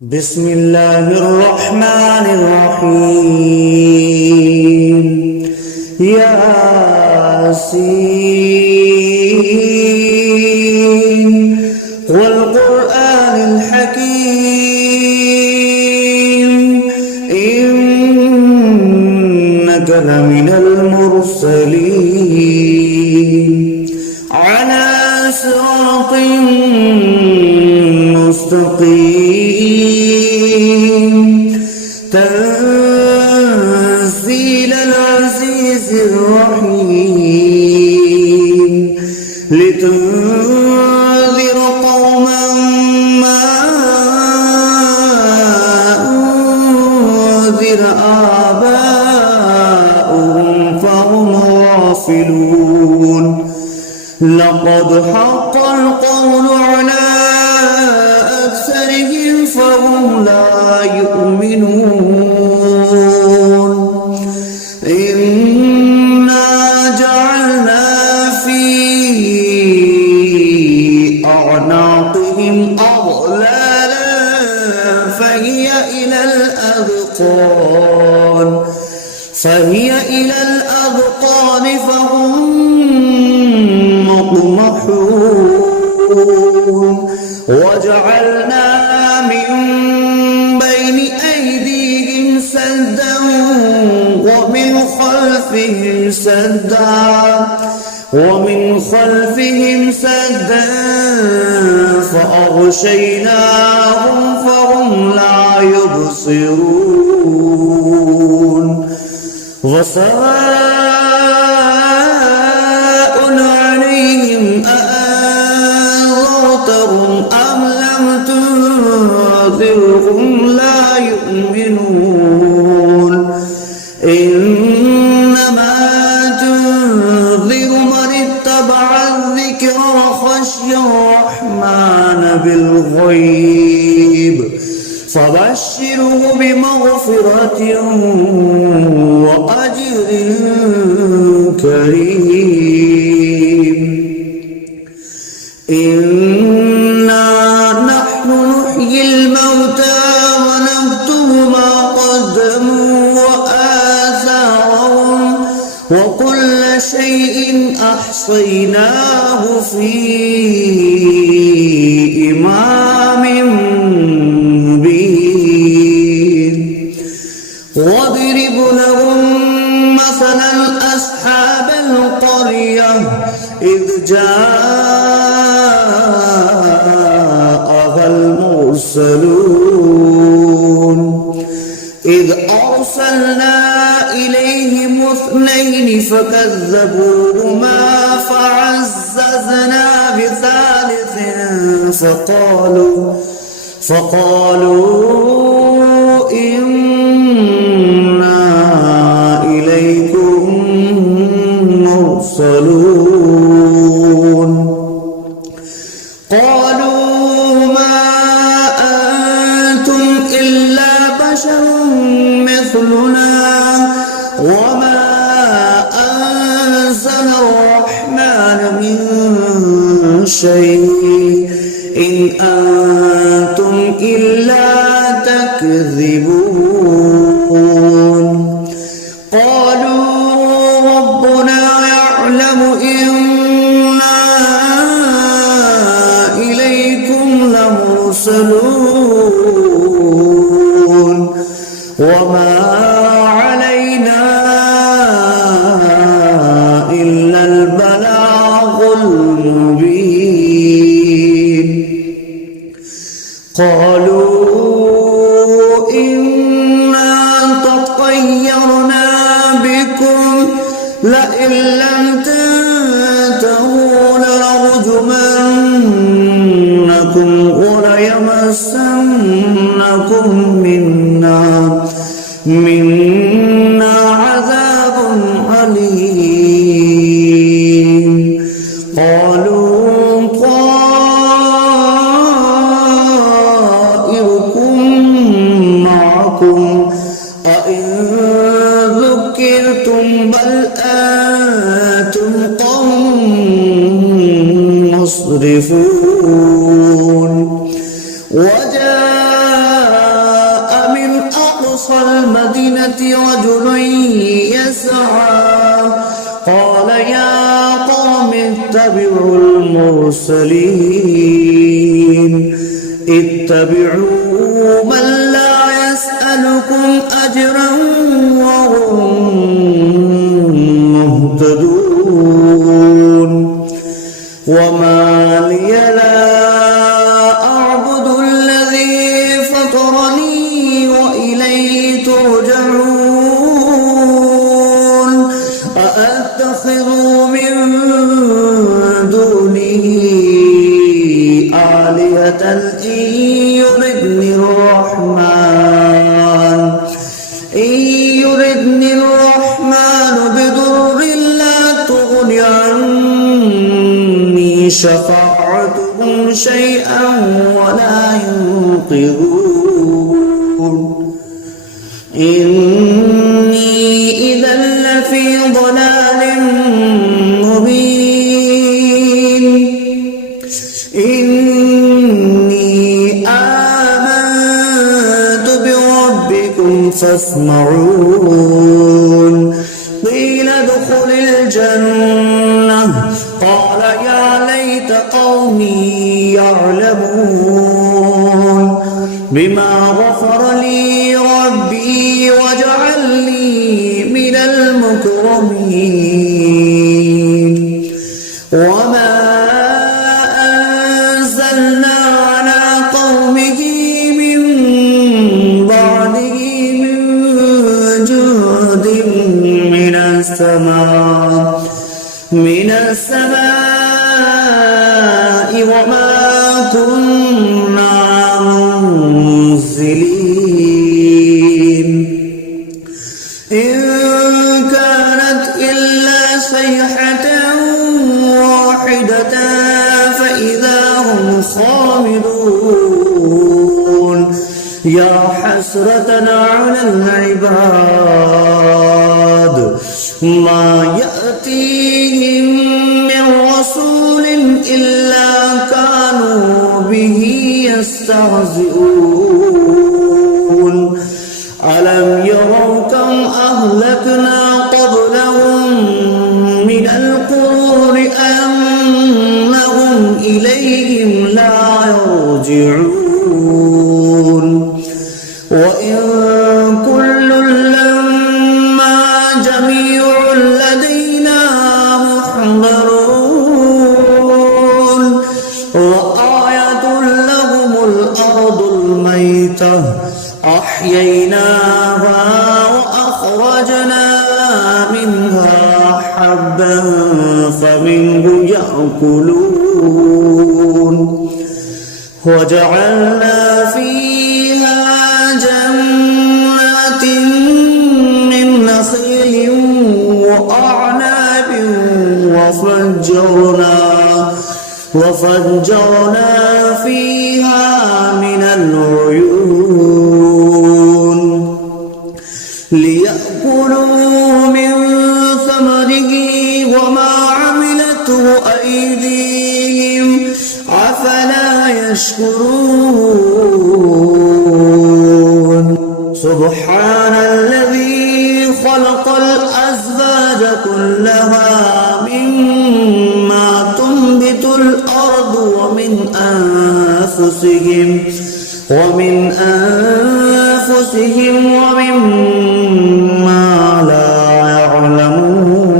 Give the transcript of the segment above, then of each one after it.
بسم الله الرحمن الرحيم ياسين والقرآن الحكيم إنك لمن المرسلين على صراط مستقيم تنزيل العزيز الرحيم لتنذر قوما ما أنذر آباؤهم فهم غافلون لقد حق القول على أكثرهم فهم لا يؤمنون إنا جعلنا في أعناقهم أغلالا فهي إلى الأذقان فهم مقمحون وجعلنا من بين أيديهم سدا ومن خلفهم سدا فأغشيناهم فهم لا يبصرون وسواء عليهم أأنذرتهم أم لم تنذرهم لا يؤمنون إنما تنذر من اتبع الذكر وخشي الرحمن بالغيب فبشره بمغفرة وأجر كريم إنا نحن نحيي الموتى ونكتب ما قدموا وآثارهم وكل شيء أحصيناه في إمام مبين واضرب لهم مثلا أصحاب القرية إذ جاءها المرسلون إذ أرسلنا إليهم اثنين فكذبوهما فعززنا بثالث فقالوا إنا إليكم مرسلون قالوا ما أنتم إلا بشر مثلنا وما أنزل الرحمن من شيء إن أنتم إلا تكذبون قالوا ربنا يعلم إنا إليكم لمرسلون وما علينا إلا البلاغ المبين قالوا إنا تطيرنا بكم لئن لم تنتهوا لنرجمنكم وليمسنكم منا عذاب أليم قالوا طائركم معكم أئن ذكرتم بل أنتم قوم مسرفون وجاء أقصى المدينة رجل يسعى قال يا قوم اتبعوا المرسلين اتبعوا من لا يسألكم أجرا وهم مهتدون وما لي لا أعبد الذي فطرني وإليه ترجعون أأتخذ من دونه آلهة إن يردني الرحمن بضر لا تغن عني شفاعتهم شيئا ولا ينقذون إني إذا لفي ضلال مبين إني آمنت بربكم فاسمعون قيل ادخل الجنة قال يا ليت قومي يعلمون بما غفر لي ربي وجعلني من المكرمين وما أنزلنا على قومه من بعده من جند من السماء وما كنا منزلين إن كانت إلا صيحة واحدة فإذا هم خامدون يا حسرة على العباد ما يأتيهم من رسول إلا كانوا به يستهزئون ألم يروا كم أهلكنا قبلهم من القرون أنهم إليهم لا يرجعون وإن كل لما جميع لدينا محضرون وآية لهم الأرض الميتة أحييناها وأخرجنا منها حبا فمنه يأكلون وجعلنا فيها جنات من نخيل وأعناب وفجرنا فيها من العيون ليأكلوا من ثمره وما عملته أيديهم أفلا يشكرون سبحان الذي خلق الأزواج كلها مما تنبت الأرض ومن أنفسهم ومما لا يعلمون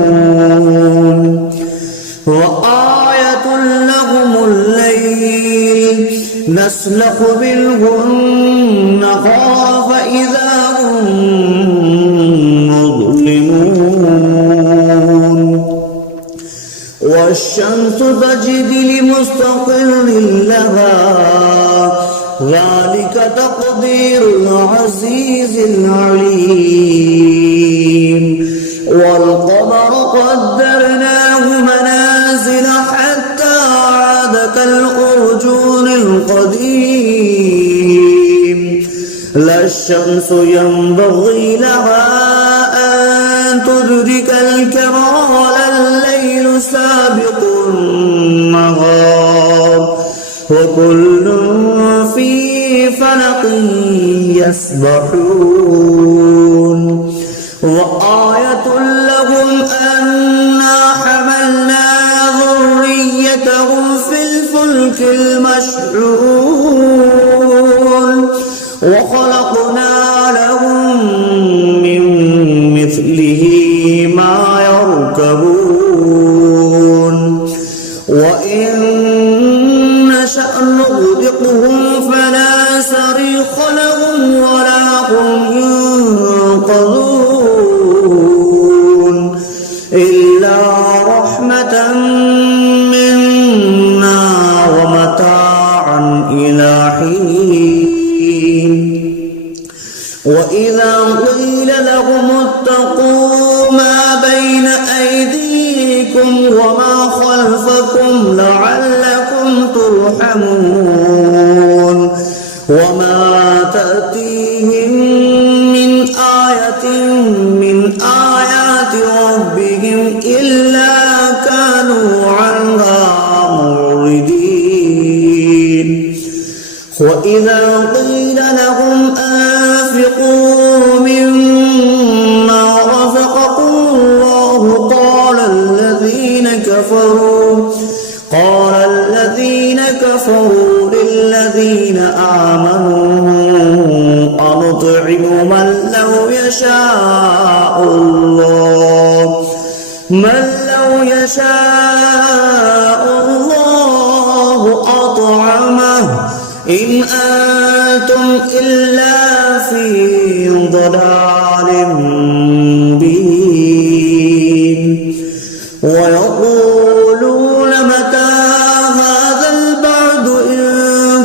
وآية لهم الليل نسلخ منه النهار فإذا هم مظلمون والشمس تجري لمستقر لها ذلك تقدير العزيز العليم والقمر قدرناه منازل حتى عاد كالأرجون القديم لا الشمس ينبغي لها أن تدرك الكمال الليل سابق النهار وكل في فلق يسبحون وخلقنا لهم من مثله ما يركبون وإن نشأ نغرقهم فلا صريخ لهم ولا هم ينقذون إلا رحمة منا ومتاعا إلى حين وإذا قيل لهم اتقوا ما بين أيديكم وما خلفكم لعلكم ترحمون وما تأتيهم من آية من آيات ربهم إلا كانوا عنها معرضين وإذا قيل لهم أنفقوا مما رزقكم الله قال الذين كفروا للذين آمنوا أنطعم من لو يشاء الله أطعمه إن أنتم إلا في ضلال مبين ويقولون متى هذا البعد إن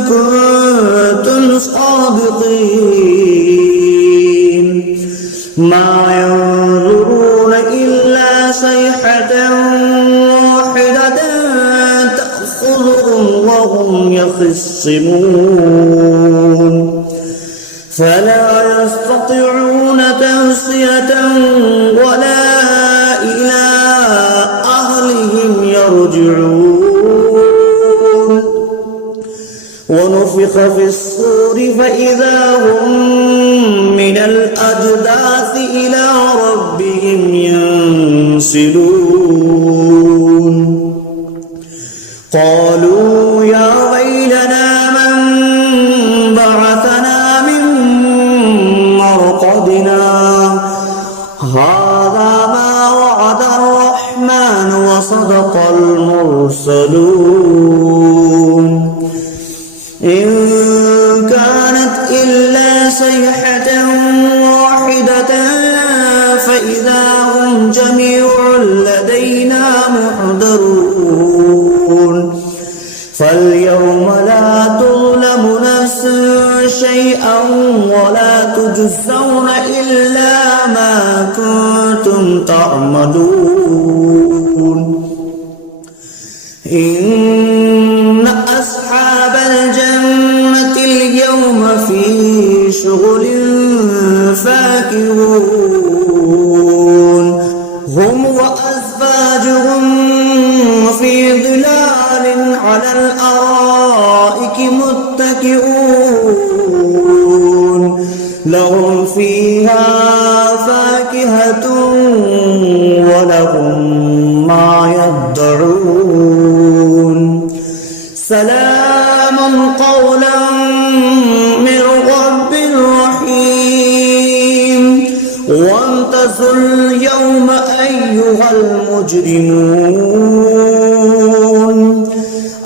كنتم صادقين ما ينظرون إلا صيحة واحدة تأخذهم وهم يخصمون فلا يستطيعون توصية ولا إلى أهلهم يرجعون ونفخ في الصور فإذا هم من الأجداث إلى ربهم ينسلون قالوا يا ويلنا من بعثنا من مرقدنا هذا ما وعد الرحمن وصدق المرسلون إن كانت إلا صيحة واحدة فإذا هم جميع لدينا محضرون فاليوم لا تظلم نفس شيئا ولا تجزون إلا ما كنتم تعملون إن أصحاب الجنة اليوم في شغل فاكهون هم وأزواجهم في ظلال على الأرائك متكئون لهم فيها فاكهة ولهم ما يدعون سلام قولا من رب رحيم وامتازوا اليوم أيها المجرمون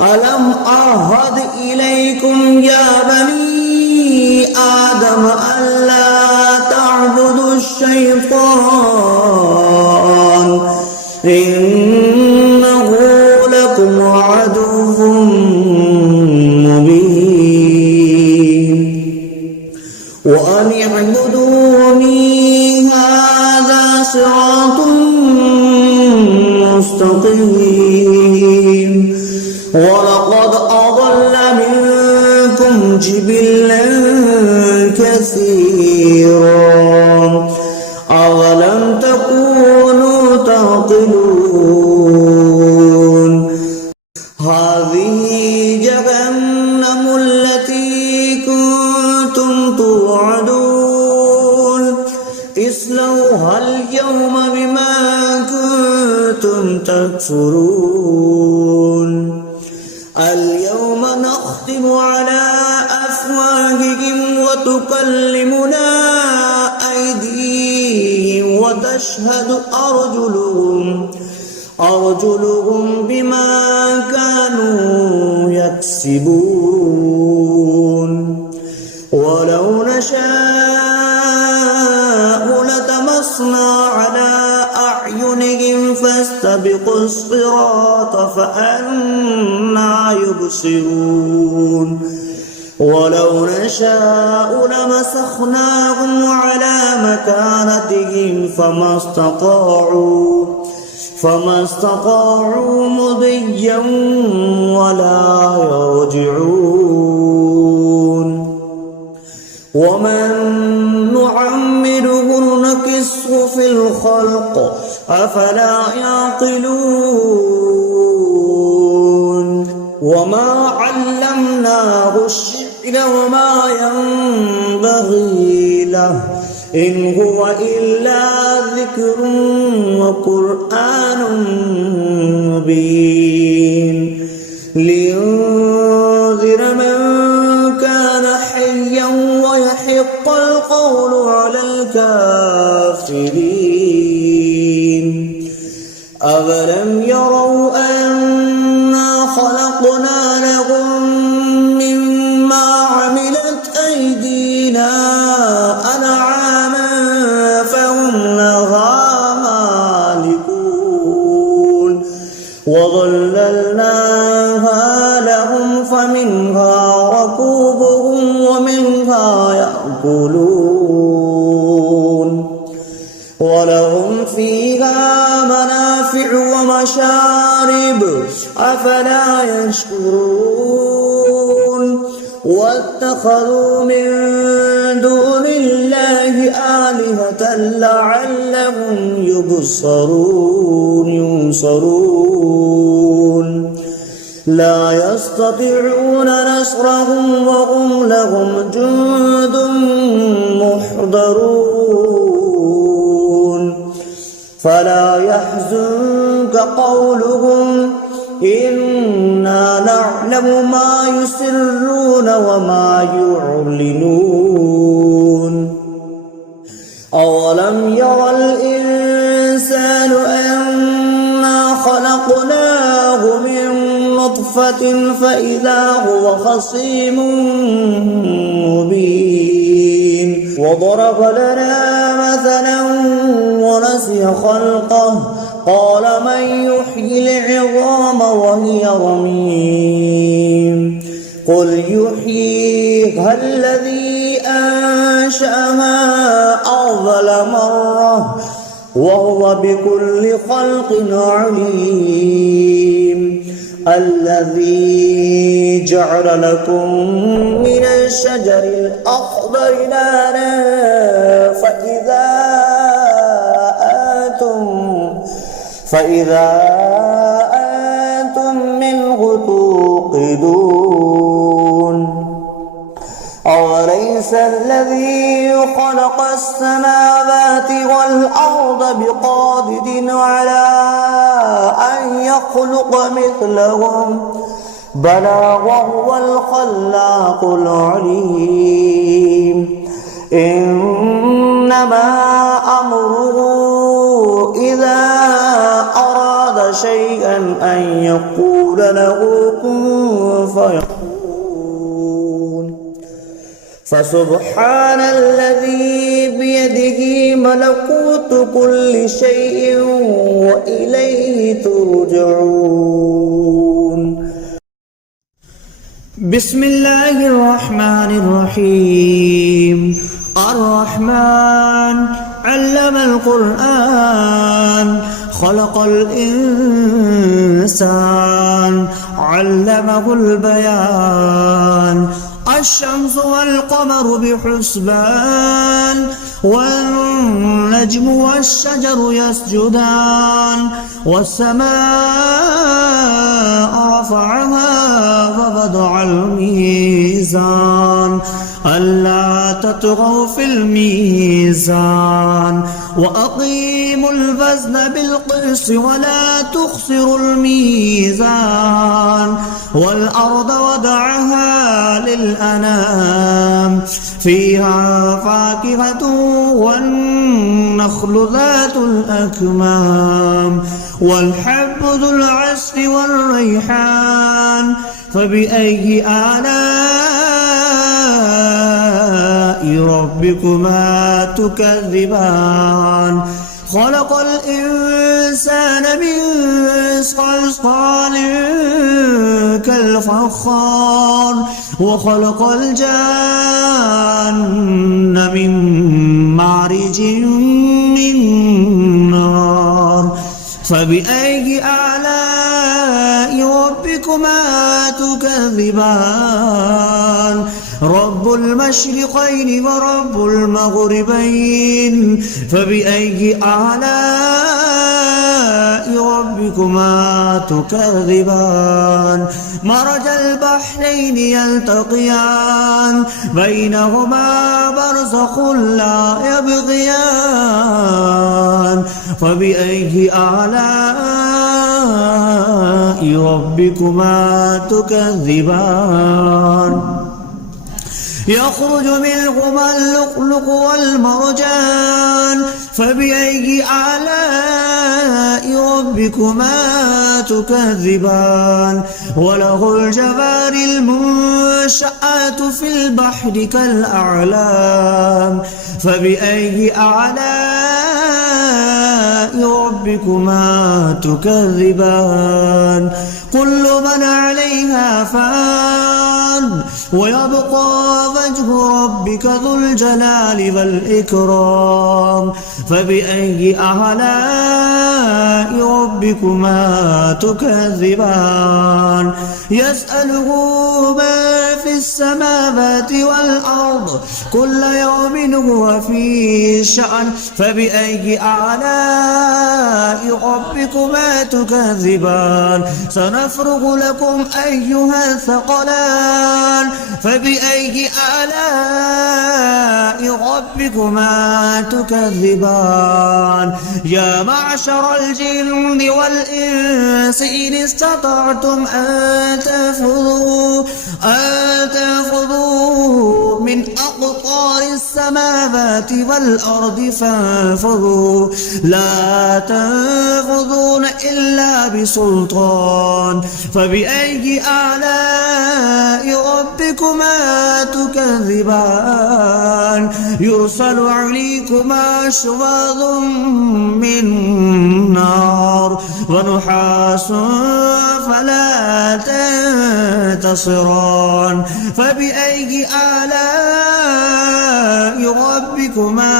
ألم أعهد إليكم يا بني آدم ألا تعبدوا الشيطان إنه لكم عدو مبين وأن اعبدوني هذا صراط مستقيم ولقد أضل منكم جبلا كثيرا أولم تكونوا تعقلون هذه جهنم التي كنتم توعدون اصلوها اليوم بما كنتم تكفرون اليوم نختم على أفواههم تكلمنا أيديهم وتشهد أرجلهم بما كانوا يكسبون ولو نشاء لطمسنا على أعينهم فاستبقوا الصراط فأنى يبصرون ولو نشاء لمسخناهم على مكانتهم فما استطاعوا مضيا ولا يرجعون ومن نعمره نكسه في الخلق أفلا يعقلون وما علمناه الشعر وما ينبغي له إن هو إلا ذكر وقرآن مبين لينذر من كان حيا ويحق القول على الكافرين أولم يروا أنا خلقنا لهم مما عملت أيدينا أنعاما فهم لها مالكون وظللناها لهم فمنها ركوبهم ومنها يأكلون ولهم فيها منافع ومشارب أفلا يشكرون واتخذوا من دون الله آلهة لعلهم ينصرون لا يستطيعون نصرهم وهم لهم جند محضرون فلا يحزنك قولهم إنا نعلم ما يسرون وما يعلنون أولم ير الإنسان أنا خلقناه من نطفة فإذا هو خصيم مبين وضرب لنا مثلا ونسي خلقه قال من يحيي العظام وهي رميم قل يحييها الذي أنشأها أول مرة وهو بكل خلق عليم الذي جعل لكم من الشجر الأخضر نارا فإذا أنتم منه توقدون أوليس الذي خلق السماوات والأرض بقادر على أن يخلق مثلهم بلى وهو الخلاق العليم إنما أمره إذا أراد شيئا أن يقول له كن فيكون فسبحان الذي بيده ملكوت كل شيء وإليه ترجعون بسم الله الرحمن الرحيم الرحمن علم القرآن خلق الإنسان علمه البيان الشمس والقمر بحسبان والنجم والشجر يسجدان والسماء رفعها ووضع الميزان ألا تطغوا في الميزان وأقيموا الوزن بالقسط ولا تخسروا الميزان والأرض وضعها للأنام فيها فاكهة والنخل ذات الأكمام والحب ذو العصف والريحان فبأي آلاء ربكما تكذبان خلق الإنسان من صلصال كالفخار وخلق الجان من مارج من نار فبأي آلاء ربكما تكذبان رب المشرقين ورب المغربين فبأي آلاء ربكما تكذبان مرج البحرين يلتقيان بينهما برزخ لا يبغيان فبأي آلاء ربكما تكذبان يخرج منهما اللؤلؤ والمرجان فبأي آلاء ربكما تكذبان وله الجوار المنشآت في البحر كالأعلام فبأي آلاء ربكما تكذبان كل من عليها فان ويبقى وجه ربك ذو الجلال والإكرام فبأي آلاء ربكما تكذبان يسأله ما في السماوات والأرض كل يوم هو في شأن فبأي آلاء ربكما تكذبان سنفرغ لكم أيها الثقلان فبأي آلاء ربكما تكذبان يا معشر الجن والإنس إن استطعتم أن تنفذوا من أقطار السماوات والأرض فانفذوا لا تنفذون إلا بسلطان فبأي آلاء ربكما تكذبان يرسل عليكما شواظ من نار ونحاس فلا تنتصران فبأي آلاء ربكما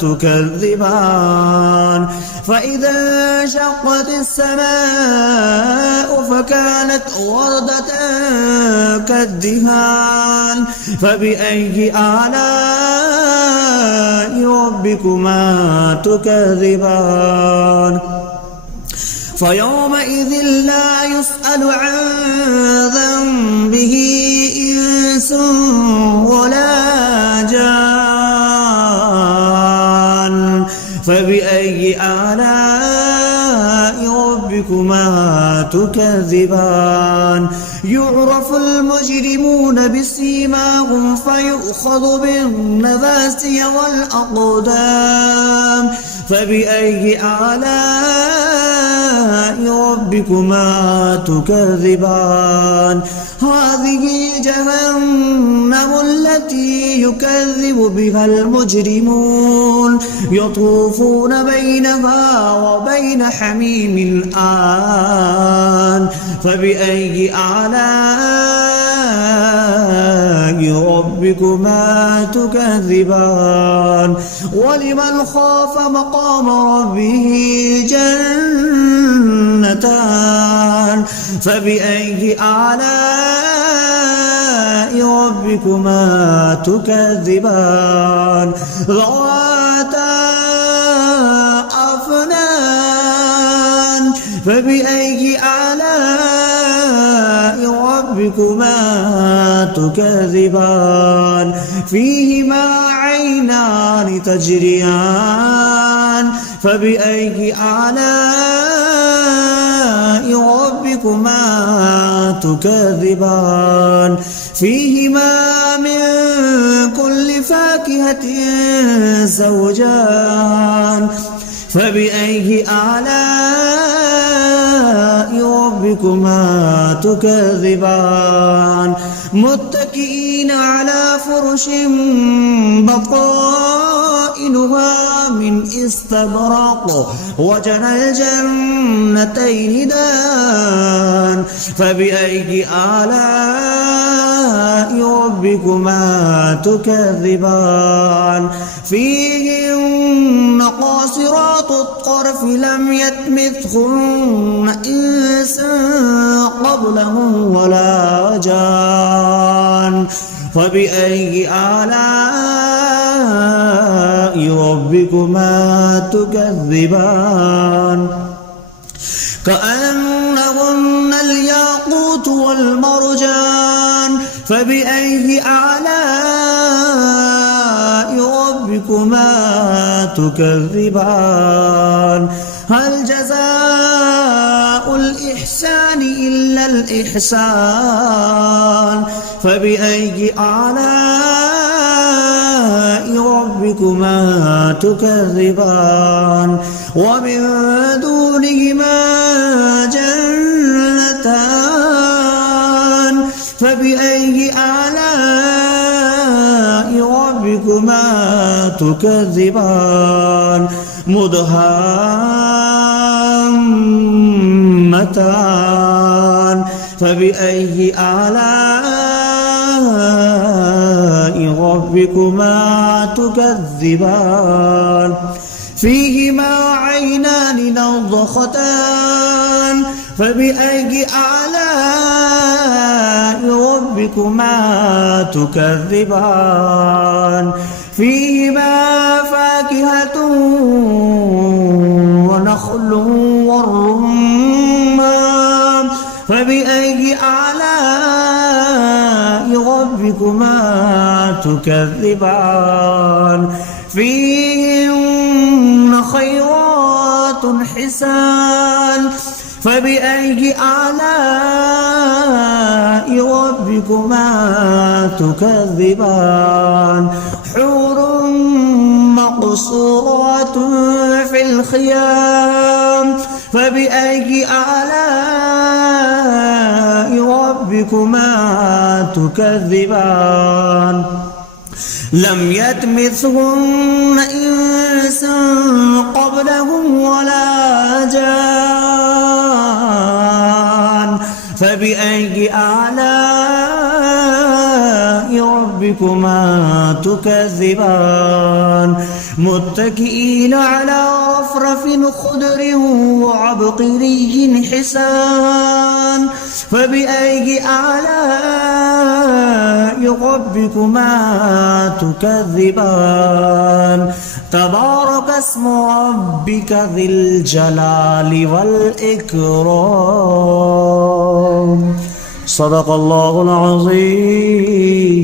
تكذبان فإذا انشقت السماء فكانت وردة كالدهان فبأي آلاء ربكما تكذبان فيومئذ لا يسأل عن ذنبه إنس ولا جان فبأي آلاء ربكما تكذبان يعرف المجرمون بسيماهم فيؤخذ بالنواسي والأقدام فبأي آلاء ربكما تكذبان هذه جهنم التي يكذب بها المجرمون يطوفون بينها وبين حميم آن فبأي آلاء ربكما تكذبان ولمن خاف مقام ربه جنتان فبأي آلاء ربكما تكذبان ذواتا أفنان فبأي آلاء ربكما تكذبان فيهما عينان تجريان فبأي آلاء ربكما تكذبان فيهما من فاكهة زوجان فبأي آلاء ربكما تكذبان متكئين على فرش بطائنها من استبرق وجنى الجنتين دان فبأي آلاء ربكما تكذبان فيهن قاصرات الطرف لم يطمثهن إنس قبلهم ولا جان فبأي آلاء ربكما تكذبان كأنهن الياقوت والمرجان فبأي آلاء ربكما تكذبان هل جزاء الإحسان إلا الإحسان فبأي آلاء ربكما تكذبان ومن دونهما جنتان فبأي آلاء ربكما تكذبان مدهامتان فبأي آلاء ربكما تكذبان فيهما عينان نضختان فبأي آلاء ربكما تكذبان فيهما فاكهة ونخل والرمان فبأي آلاء ربكما تكذبان فيهن خيرات حسان فبأي آلاء ربكما تكذبان حور مقصورات في الخيام فبأي آلاء ربكما تكذبان لم يطمثهن إنس قبلهم ولا جان فبأي آلاء ربكما تكذبان متكئين على رفرف خضر وعبقري حسان فبأي آلاء ربكما تكذبان تبارك اسم ربك ذي الجلال والإكرام صدق الله العظيم.